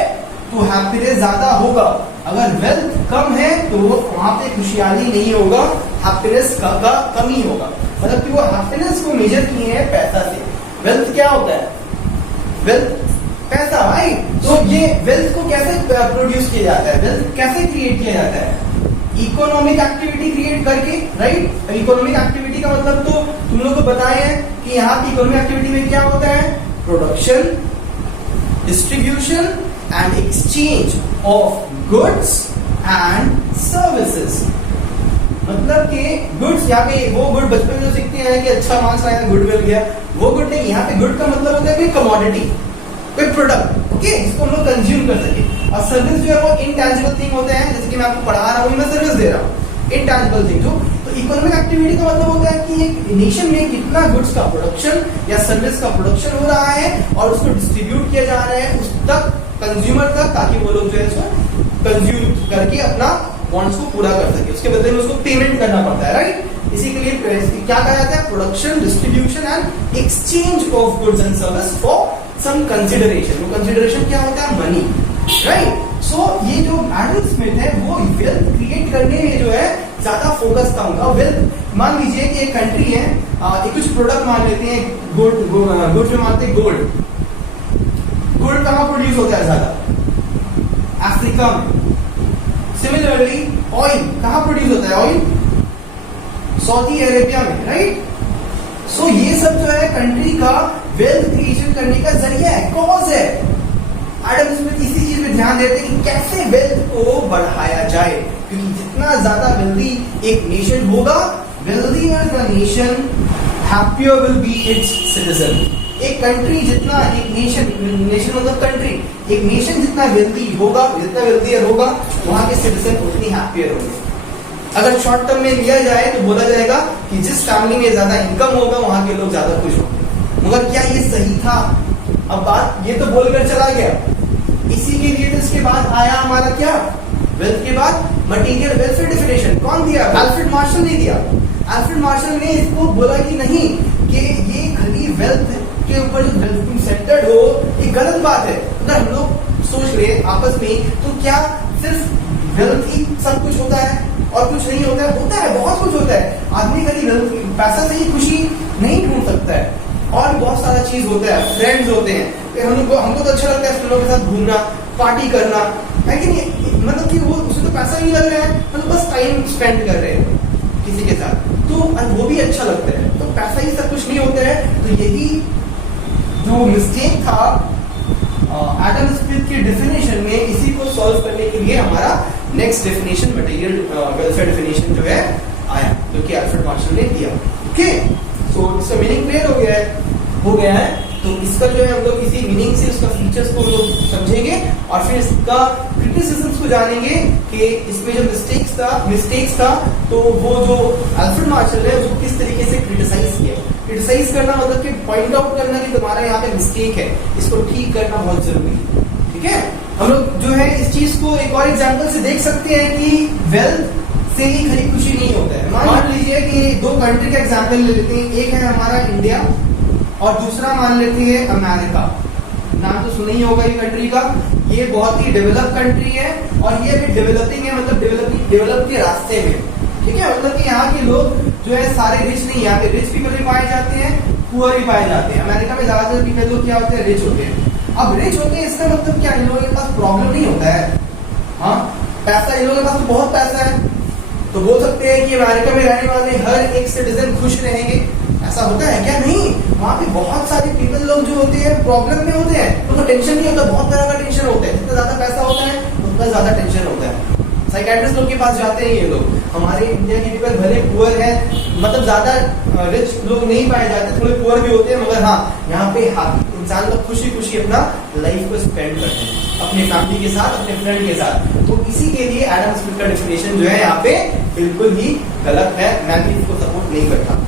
तो हैप्पीनेस ज्यादा होगा, अगर वेल्थ कम है तो वहां पे खुशहाली नहीं होगा, हैप्पीनेस का कमी होगा। मतलब कि वो हैप्पीनेस को मेजर किए हैं पैसा से। वेल्थ क्या होता है, वेल्थ पैसा, राइट। तो ये वेल्थ को कैसे प्रोड्यूस किया जाता है, वेल्थ कैसे क्रिएट किया जाता है, इकोनॉमिक एक्टिविटी क्रिएट करके, राइट। इकोनॉमिक एक्टिविटी का मतलब तो तुम लोग को बताए हैं कि यहाँ की इकोनॉमिक एक्टिविटी में क्या होता है, production, distribution and exchange of goods and services. मतलब कि गुड्स, यहाँ पे वो गुड बचपन में जो सीखते हैं कि अच्छा मार्क्स आया गुड मिल गया, वो गुड नहीं। यहाँ पे गुड का मतलब होता है कोई कमोडिटी, कोई प्रोडक्ट, ओके, जिसको हम लोग कंज्यूम कर सके। और सर्विस जो है वो इनटैंजिबल थिंग होते हैं, जैसे कि मैं आपको पढ़ा रहा हूँ, मैं सर्विस दे रहा हूँ, इनटैंजिबल थिंग। तो इकोनॉमिक एक्टिविटी का मतलब होता है कि एक नेशन में कितना गुड्स का प्रोडक्शन या सर्विस का प्रोडक्शन हो रहा है और उसको डिस्ट्रीब्यूट किया जा रहा है उस तक, कंज्यूमर तक, ताकि वो लोग जो है उसको कंज्यूम करके अपना वांट्स को पूरा कर सके। उसके बदले में उसको पेमेंट करना पड़ता है, राइट। इसी के लिए क्या कहा जाता है, production, distribution and exchange of goods and service for some consideration. वो कंसिडरेशन क्या होता है, मनी, राइट। सो ये जो एडम स्मिथ है वो वेल्थ क्रिएट करने में जो है ज्यादा फोकस था उनका। वेल्थ, मान लीजिए कि एक कंट्री है, एक कुछ प्रोडक्ट मान लेते हैं, गुड में मानते हैं गोल्ड। गोल्ड कहाँ प्रोड्यूस होता है ज्यादा, अफ्रीका में। सिमिलरली ऑयल कहाँ प्रोड्यूस होता है, ऑयल सऊदी अरेबिया में, राइट। सो ये सब जो है कंट्री का वेल्थ क्रिएशन करने का जरिया है, कॉज है। एडम स्मिथ इसी चीज पे ध्यान देते हैं कि कैसे वेल्थ को बढ़ाया जाए, क्योंकि जितना ज्यादा वेल्दी एक नेशन होगा, wealthier the nation, happier will be it's citizen. एक कंट्री जितना, एक नेशन मतलब कंट्री, एक नेशन जितना वेल्दी होगा, जितना वेल्दियर होगा, वहां के सिटीजन उतनी हैप्पियर होंगे। अगर शॉर्ट टर्म में लिया जाए तो बोला जाएगा कि जिस फैमिली में ज्यादा इनकम होगा वहां के लोग ज्यादा खुश होंगे। मगर क्या ये सही था? अब बात ये तो बोलकर चला गया, इसी के लिए तो इसके बाद आया हमारा क्या, वेल्थ के बाद मटेरियल वेल्थ डेफिनेशन। कौन दिया? अल्फ्रेड मार्शल ने दिया। अल्फ्रेड मार्शल ने इसको बोला कि नहीं, कि ये खाली वेल्थ के ऊपर जो वेल्थ सेंटर्ड हो, ये गलत बात है। अगर हम लोग सोच रहे आपस में तो क्या सिर्फ वेल्थ ही सब कुछ होता है और कुछ नहीं होता है? होता है, बहुत कुछ होता है। आदमी खाली वेल्थ, पैसा से ही खुशी नहीं ढूंढ सकता है, और बहुत सारा चीज होता है, फ्रेंड्स होते हैं। हमको तो अच्छा लगता है फ्रेंडों के साथ घूमना, पार्टी करना, है कि नहीं? मतलब कि वो उसमें तो पैसा नहीं लग रहा है, मतलब बस टाइम स्पेंड कर रहे हैं किसी के साथ, तो वो भी अच्छा लगता है। तो पैसा ही सब कुछ नहीं होता है। तो यही जो मिस्टेक था एडम स्मिथ के डेफिनेशन में, इसी को सॉल्व करने के लिए हमारा next definition material welfare definition जो है आया, जो कि अल्फ्रेड मार्शल ने दिया। ओके, सो इसका मीनिंग क्लियर हो गया है। तो इसका जो है हम लोग इसी मीनिंग से उसका फीचर्स को लोग समझेंगे और फिर इसका क्रिटिसिज्म्स को जानेंगे कि इसमें जो मिस्टेक्स था तो वो जो अल्फ्रेड मार्शल है उसको किस तरीके से क्रिटिसाइज किया। क्रिटिसाइज करना मतलब कि पॉइंट आउट करना कि तुम्हारा यहाँ पे मिस्टेक है, इसको ठीक करना बहुत जरूरी है। ठीक है, हम लोग जो है इस चीज को एक और एग्जाम्पल से देख सकते हैं कि वेल्थ से ही खरी खुशी नहीं होता है। मान लीजिए कि दो कंट्री का एग्जाम्पल ले लेते हैं, एक है हमारा इंडिया और दूसरा मान लेते हैं अमेरिका। नाम तो सुना ही होगा ये कंट्री का। ये बहुत ही डेवलप कंट्री है और ये अभी डेवलपिंग है, मतलब डेवलप के रास्ते में। ठीक है, मतलब कि यहाँ के लोग जो है सारे रिच नहीं, यहाँ पे रिच पीपल भी पाए जाते हैं, पुअर भी पाए जाते हैं। अमेरिका में ज्यादातर पीपल लोग क्या होते हैं, रिच होते हैं। अब रिच होते हैं इसका मतलब क्या, इन लोगों के पास प्रॉब्लम नहीं होता है। हाँ, पैसा, इन लोगों के पास तो बहुत पैसा है, तो बोल सकते हैं कि अमेरिका में रहने वाले हर एक सिटीजन खुश रहेंगे। ऐसा होता है क्या? नहीं, वहाँ पे बहुत सारे पीपल लोग जो होते हैं प्रॉब्लम में होते हैं, उनको टेंशन नहीं होता, बहुत तरह का टेंशन होता है। जितना ज्यादा पैसा होता है उतना ज्यादा टेंशन होता है। साइकियाट्रिस्ट लोग के पास जाते हैं ये लोग। हमारे इंडिया के पीपल भले पुअर है, मतलब ज्यादा रिच लोग नहीं पाए जाते, थोड़े पुअर भी होते हैं, मगर हाँ यहाँ पे इंसान लोग खुशी खुशी अपना लाइफ को स्पेंड करते हैं अपने फैमिली के साथ, अपने फ्रेंड के साथ। तो इसी के लिए एडम स्मिथ का डेफिनेशन जो है यहाँ पे बिल्कुल ही गलत है, मैं भी इसको सपोर्ट नहीं करता।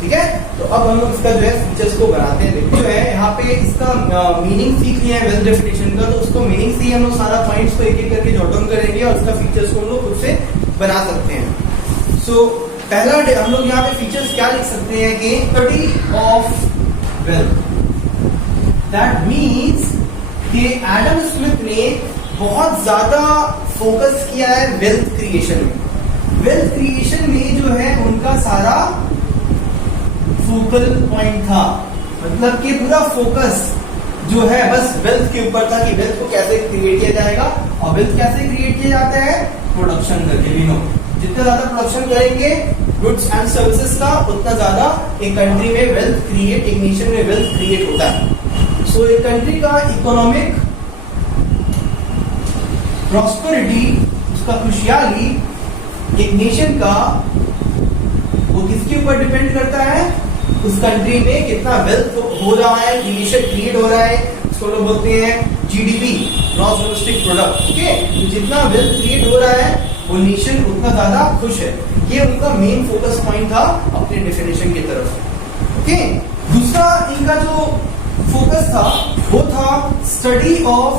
ठीक है, तो अब हम लोग इसका जो है फीचर्स को बनाते हैं। जो है यहाँ पे इसका मीनिंग सीख लिया है वेल्थ डेफिनेशन का, तो उसको मीनिंग से ही हम लोग सारा पॉइंट्स को एक एक करके जॉट डाउन करेंगे और उसका फीचर्स को हम लोग खुद से बना सकते हैं। सो पहला हम लोग यहाँ पे फीचर्स क्या लिख सकते हैं कि study of wealth. That means कि एडम स्मिथ ने बहुत ज्यादा फोकस किया है वेल्थ क्रिएशन में। वेल्थ क्रिएशन में जो है उनका सारा फोकल पॉइंट था, मतलब कि पूरा फोकस जो है बस वेल्थ के ऊपर था कि वेल्थ को कैसे क्रिएट किया जाएगा। और वेल्थ कैसे क्रिएट किया जाता है? प्रोडक्शन करके। भी नो, जितना ज्यादा प्रोडक्शन करेंगे गुड्स एंड सर्विसेज का, उतना ज्यादा एक कंट्री में वेल्थ क्रिएट, एक नेशन में वेल्थ क्रिएट होता है। सो एक कंट्री का इकोनॉमिक प्रॉस्पेरिटी, उसका खुशहाली, एक नेशन का, वो किसके ऊपर डिपेंड करता है? उस कंट्री में कितना वेल्थ हो रहा है, क्रिएट हो रहा है, उसको लोग बोलते हैं जीडीपी, ग्रॉस डोमेस्टिक प्रोडक्ट। ठीक है, तो जितना वेल्थ क्रिएट हो रहा है वो नेशन उतना ज्यादा खुश है। ये उनका मेन फोकस पॉइंट था अपने डेफिनेशन की तरफ। ओके, दूसरा इनका जो फोकस था वो था study of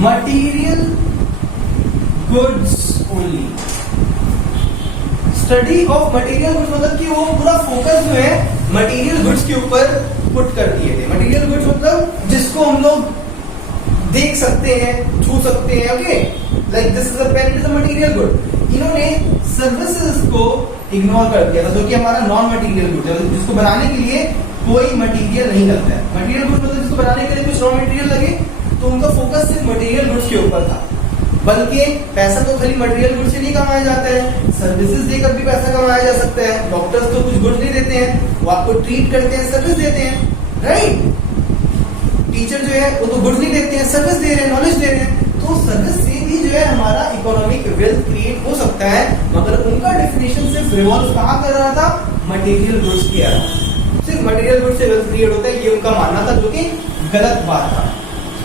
material goods only. Study of material goods मतलब कि वो पूरा फोकस जो है मटेरियल गुड्स के ऊपर पुट कर दिए थे। मटेरियल गुड्स मतलब जिसको हम लोग देख सकते हैं, छू सकते हैं। Okay, like this is a pen, it is a material good. इन्होंने सर्विसेज को इग्नोर कर दिया था, जो कि हमारा नॉन मटेरियल गुड है, जिसको बनाने के लिए कोई मटेरियल नहीं लगता है। मटेरियल गुड मतलब जिसको बनाने के लिए कुछ रॉ मटेरियल लगे, तो उनका फोकस सिर्फ मटेरियल गुड्स के ऊपर था। बल्कि पैसा तो खाली मटेरियल गुड्स से नहीं कमाया जाता है, सर्विसेज देकर भी पैसा कमाया जा सकता है। डॉक्टर्स तो कुछ गुड्स नहीं देते हैं, वो आपको ट्रीट करते हैं, सर्विस देते हैं, राइट। टीचर जो है वो तो गुड्स नहीं देते हैं, सर्विस दे रहे हैं, नॉलेज दे रहे हैं। तो सर्विस से भी जो है हमारा इकोनॉमिक वेल्थ क्रिएट हो सकता है, मगर उनका डेफिनेशन सिर्फ रिवॉल्व कहाँ कर रहा था? मटेरियल गुड्स किया रहा, सिर्फ मटेरियल गुड्स से वेल्थ क्रिएट होता है, ये उनका मानना था, जो कि गलत बात था,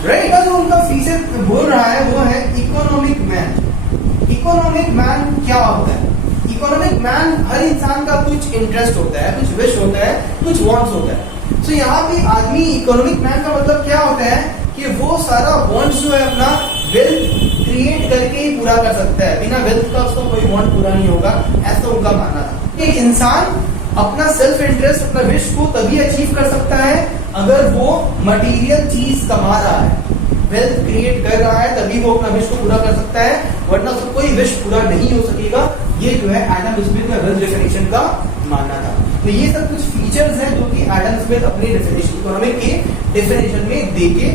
राइट। जो उनका फीचर बोल रहा है वो है इकोनॉमिक मैन। इकोनॉमिक मैन क्या होता है? इकोनॉमिक मैन, हर इंसान का कुछ इंटरेस्ट होता है, कुछ विश होता है, कुछ वांट्स होता है। सो यहाँ पे आदमी इकोनॉमिक मैन का मतलब क्या होता है कि वो सारा वांट्स जो है अपना वेल्थ क्रिएट करके ही पूरा कर सकता है, बिना वेल्थ का उसका कोई वांट पूरा नहीं होगा, ऐसा उनका मानना था। एक इंसान अपना सेल्फ इंटरेस्ट, अपना विश को तभी अचीव कर सकता है अगर वो मटेरियल चीज कमा रहा है, वेल्थ क्रिएट कर रहा है, तभी वो अपना विश को पूरा कर सकता है, वरना उसका कोई विश पूरा नहीं हो सकेगा। ये जो है एडम स्मिथ का वेल्थ डेफिनेशन का मानना था। तो ये सब कुछ फीचर्स हैं जो कि एडम स्मिथ अपने डेफिनेशन, इकोनॉमिक के डेफिनेशन में देके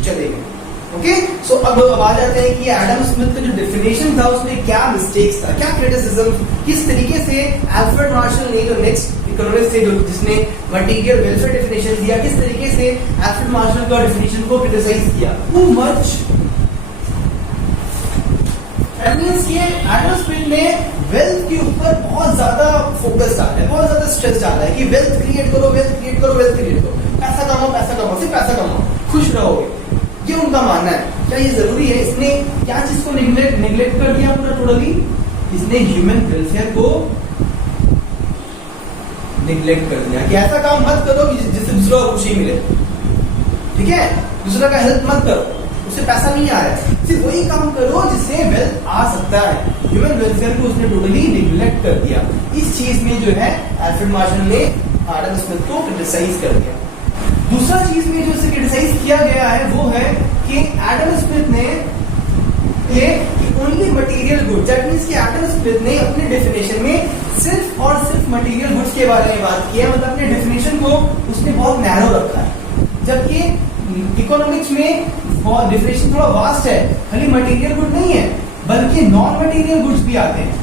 चले गए। ओके, सो अब आ जाते हैं कि एडम स्मिथ का जो डेफिनेशन था उसमें क्या मिस्टेक्स था, क्या क्रिटिसिज्म, किस तरीके से अल्फ्रेड मार्शल ने, जो नेक्स्ट इकोनॉमिस्ट थे जो जिसने मटेरियल वेलफेयर डेफिनेशन दिया, किस तरीके से अल्फ्रेड मार्शल का डेफिनेशन को क्रिटिसाइज किया। टू मच मींस कि एडम स्मिथ ने वेल्थ के ऊपर बहुत ज्यादा फोकस डाला है, बहुत ज्यादा स्ट्रेस डाला है कि वेल्थ क्रिएट करो, वेल्थ क्रिएट करो, वेल्थ क्रिएट करो, पैसा कमाओ, पैसा कमाओ, सिर्फ पैसा कमाओ, खुश रहोगे, ये उनका मानना है। क्या ये जरूरी है? इसने क्या चीज को निगलेक्ट कर दिया पूरा टोटली? इसने ह्यूमन वेलफेयर को निगलेक्ट कर दिया कि ऐसा काम मत करो जिससे दूसरों को खुशी मिले। ठीक है, दूसरा का हेल्प मत करो, उससे पैसा नहीं आ रहा है, सिर्फ वही काम करो जिससे वेल्थ आ सकता है। ह्यूमन वेलफेयर को उसने टोटली निगलेक्ट कर दिया। इस चीज में जो है अल्फ्रेड मार्शल ने एडम स्मिथ को क्रिटिसाइज कर दिया। दूसरा चीज में जो इसे क्रिटिसाइज किया गया है वो है कि एडम स्मिथ ने ये only material goods, that means कि एडम स्मिथ ने अपने डेफिनेशन में सिर्फ और सिर्फ मटेरियल गुड्स के बारे में बात की है, मतलब अपने डेफिनेशन को उसने बहुत नैरो रखा है। जबकि इकोनॉमिक्स में डेफिनेशन थोड़ा वास्ट है, खाली मटेरियल गुड नहीं है बल्कि नॉन मटेरियल गुड्स भी आते हैं।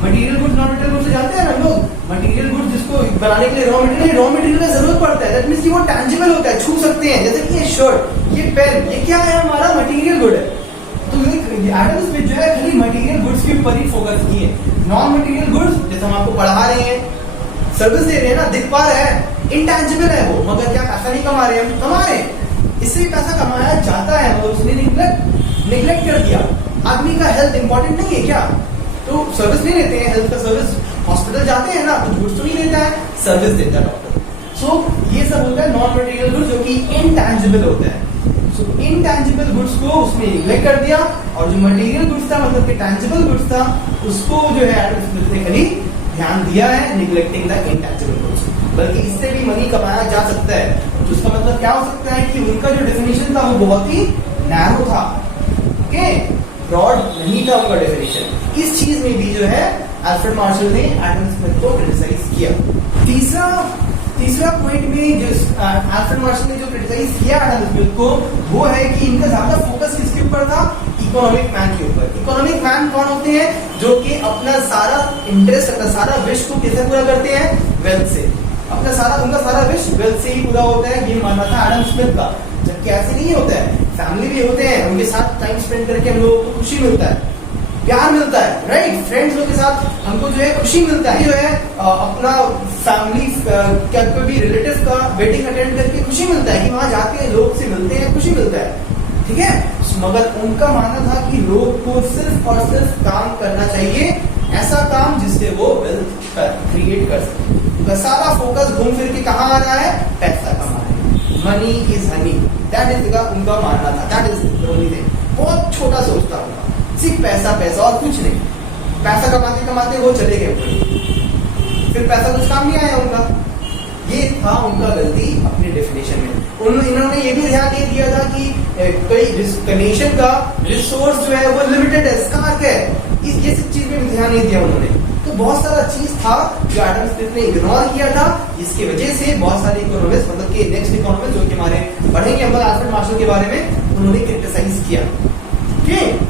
Material goods non material goods जानते हैं ना लोग, मटेरियल गुड्स जिसको बनाने के लिए रॉ मटेरियल का जरूरत पड़ता है, दैट मींस कि वो टैंजिबल होता है, छू सकते हैं, जैसे कि ये शर्ट, ये पेन, ये क्या है हमारा मटेरियल गुड है। तो एडम स्मिथ जो है खाली मटेरियल गुड्स के ऊपर ही फोकस किए, नॉन मटेरियल गुड्स जैसे हम आपको पढ़ा रहे हैं, सर्विस दे रहे हैं ना, दिख पा रहा है, इंटैंजिबल है वो, मगर क्या पैसा नहीं कमा रहे हम, कमा रहे हैं, इससे पैसा कमाया जाता है, मगर उसने निगलेक्ट कर दिया। आदमी का हेल्थ इंपॉर्टेंट नहीं है क्या, तो सर्विस नहीं लेते हैं, हेल्थ का सर्विस, हॉस्पिटल जाते हैं ना, तो गुड्स तो नहीं देता है, सर्विस देता है डॉक्टर। सो ये सब होता है नॉन मटेरियल गुड्स जो कि इनटैंजिबल होता है। सो इनटैंजिबल गुड्स को उसने निगलेक्ट कर दिया, और जो मटेरियल गुड्स था मतलब कि टैंजिबल गुड्स था उसको जो है एडम स्मिथ ने खाली ध्यान दिया है, निगलेक्टिंग द इनटैंजिबल गुड्स। बल्कि इससे भी मनी कमाया जा सकता है, तो उसका मतलब क्या हो सकता है कि उनका जो डेफिनेशन था वो बहुत ही नैरो था, ओके, ब्रॉड नहीं था उनका डेफिनेशन। इस चीज में भी जो है अल्फ्रेड मार्शल ने एडम स्मिथ को क्रिटिसाइज किया। तीसरा पॉइंट में जो अल्फ्रेड मार्शल ने जो क्रिटिसाइज किया एडम स्मिथ को, वो है कि इनका ज्यादा फोकस किसके ऊपर था, इकोनॉमिक मैन के ऊपर। इकोनॉमिक मैन कौन होते हैं, जो कि अपना सारा इंटरेस्ट, अपना सारा विश को किससे पूरा करते हैं, वेल्थ से, अपना सारा, उनका सारा विश वेल्थ से ही पूरा होता है, ये मानना था एडम स्मिथ का। जबकि ऐसे नहीं होता है, फैमिली भी होते हैं, उनके साथ टाइम स्पेंड करके हम लोगों को खुशी मिलता है, प्यार मिलता है, राइट, फ्रेंड्स लोग के साथ हमको जो है खुशी मिलता है, जो है अपना फैमिली क्या भी रिलेटिव का वेडिंग अटेंड करके खुशी मिलता है, कि वहां जाके लोग से मिलते हैं, खुशी मिलता है, ठीक है। मगर उनका मानना था कि लोग को सिर्फ और सिर्फ काम करना चाहिए, ऐसा काम जिससे वो वेल्थ क्रिएट कर सके। उनका सारा फोकस घूम फिर के कहाँ आ रहा है, पैसा कमाने, money is Honey, that is उनका मानना था, दैट इज ओनली थिंग। बहुत छोटा सोचता उनका, सिर्फ पैसा पैसा और कुछ नहीं। पैसा कमाते कमाते वो चले गए ऊपर, फिर पैसा कुछ काम नहीं आया उनका। ये था उनका गलती अपने डेफिनेशन में। इन्होंने ये भी ध्यान नहीं दिया था कि नेशन का रिसोर्स जो है वो लिमिटेड है, स्कार्क है, ये सब चीज में भी ध्यान नहीं दिया उन्होंने। तो बहुत सारा चीज था जो एडम स्मिथ ने इग्नोर किया था, जिसकी वजह से बहुत सारे इकोनॉमिस्ट, मतलब कि नेक्स्ट इकोनॉमिस्ट जो कि हमारे पढ़ेंगे हम अल्फ्रेड मार्शल के बारे में, उन्होंने क्रिटिसाइज किया। ठीक,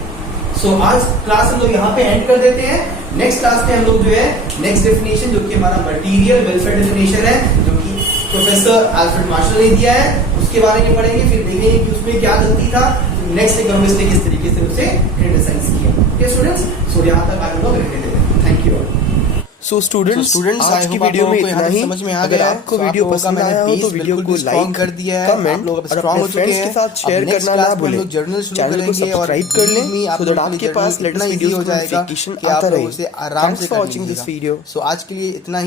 सो आज क्लास हम लोग यहाँ पे एंड कर देते हैं। नेक्स्ट क्लास में हम लोग जो है नेक्स्ट डेफिनेशन, जो कि हमारा मटेरियल वेलफेयर डेफिनेशन है, जो कि प्रोफेसर अल्फ्रेड मार्शल ने दिया है, उसके बारे में पढ़ेंगे, फिर देखेंगे कि उसमें क्या गलती था, नेक्स्ट इकोनॉमिस्ट ने किस तरीके से उसे क्रिटिसाइज किया। ओके स्टूडेंट्स, सो यहाँ तक आज हम लोग रहते थे। Thank you. सो स्टूडेंट्स आज की वीडियो में इतना ही। समझ में आ अगर गया, आपको वीडियो पसंद आया हो तो वीडियो को लाइक कर दिया है, कमेंट आप लोग अब और स्ट्रांग अपने हो चुके फ्रेंड्स हैं। के साथ शेयर अब नेक्स्ट करना ना क्लास में हम भूलें। लोग जर्नल शुरू चैनल को करेंगे और सब्सक्राइब कर लें आप सो दैट लोगों के आपके लिए पास जर्नल लेटेस्ट इतना वीडियोस ईजी हो का जाएगा नोटिफिकेशन कि आप आता लोग रहे। उसे आराम से थैंक्स फॉर कर वाचिंग दिस लीजिएगा। वीडियो। सो आज के लिए इतना ही।